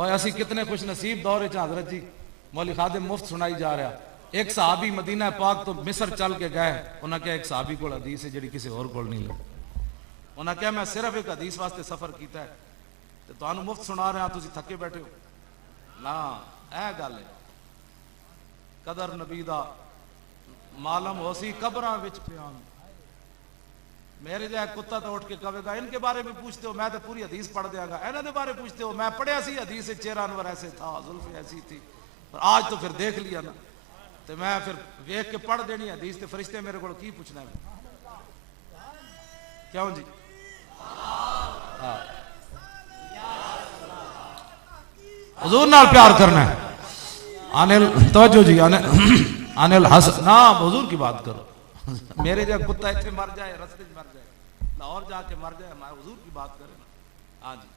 اور اسی کتنے خوش نصیب دور چ حضرت جی مولی خادم مفت سنائی جا رہا. ایک صحابی مدینہ پاک تو مصر چل کے گئے, انہاں کہا ایک صحابی کو حدیث ہے جڑی کسی اور کو نہیں لگی. انہاں کہا میں صرف ایک حدیث واسطے سفر کیتا ہے تے تانوں مفت سنا رہا تسی تھکے بیٹھے ہو. نا اے گل ہے قدر نبی دا معلوم ہو سی قبراں وچ پیاں. میرے جائے کتا تو اٹھ کے کہے گا ان کے بارے میں پوچھتے ہو, میں تو پوری حدیث پڑھ دیا گا. انہوں نے بارے پوچھتے ہو, میں پڑھیا سی حدیث سے چہرہ انور ایسے تھا, زلف ایسی تھی, پر آج تو پھر دیکھ لیا نا, تو میں پھر دیکھ کے پڑھ دینی حدیث. تے فرشتے میرے کو کی پوچھنا ہے کیوں جی؟ حضور نال پیار کرنا ہے. انل توجہ جی, انل حسن نا حضور کی بات کرو. میرے جا کتا ایتھے مر جائے, رستے مر جائے, لاہور جا کے مر جائے, ہمارے حضور کی بات کرے نا. ہاں جی,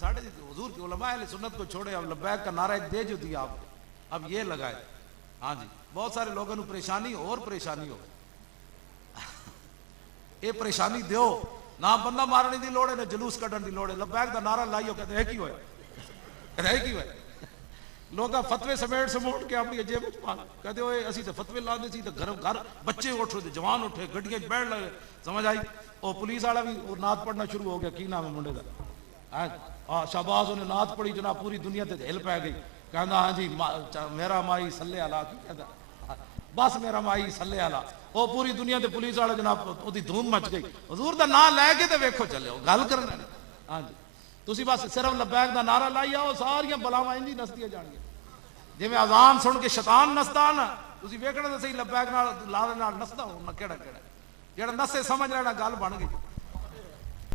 ساڑھے حضور کی علماء اہل سنت کو چھوڑے, اب لبیک کا نعرہ ایک دے جو دیا آپ کو, اب یہ لگائے. ہاں جی, بہت سارے لوگوں کو پریشانی اور پریشانی ہو, یہ پریشانی دیو نہ بندہ مارنے دی لوڑ ہے نہ جلوس کڈن دی لوڑ ہے. لبیک دا نعرہ لائیو کہتے ہیں کی ہوئے, کہتے ہیں کی ہوئے. لوگا فتوے سمیٹ سموٹ کے اپنی جیب وچ پا کہتے ہوئے اسی تے فتوے لاندے سی تے گھر بچے اٹھ رہے, جوان اٹھے, گڈیاں وچ بیٹھ لگے. سمجھ آئی؟ او پولیس والا بھی نعت پڑھنا شروع ہو گیا. کی نام ہے منڈے دا؟ ہاں شہباز, انہیں نعت پڑھی جناب, پوری دنیا تے ہل پے گئی. کہندا ہاں جی میرا مائی صلی علی, کی کہندا بس میرا مائی صلی علی. او پوری دنیا تے پولیس والے جناب اودی دھوم مچ گئی. حضور دا نام لے کے تے ویکھو چلے ہو گل کرنا. ہاں جی, تسی بس صرف لبیک دا نعرہ لائی آؤ, ساریاں بلاواں انج نسدیاں جانگیاں. جویں اذان سن کے شیطان نسدا نا, تسی ویکھنا تے صحیح لبیک نال لا دے نال نسدا ہو نہ کیڑا کیڑا, جڑا نسے سمجھ لینا گل بن گئی.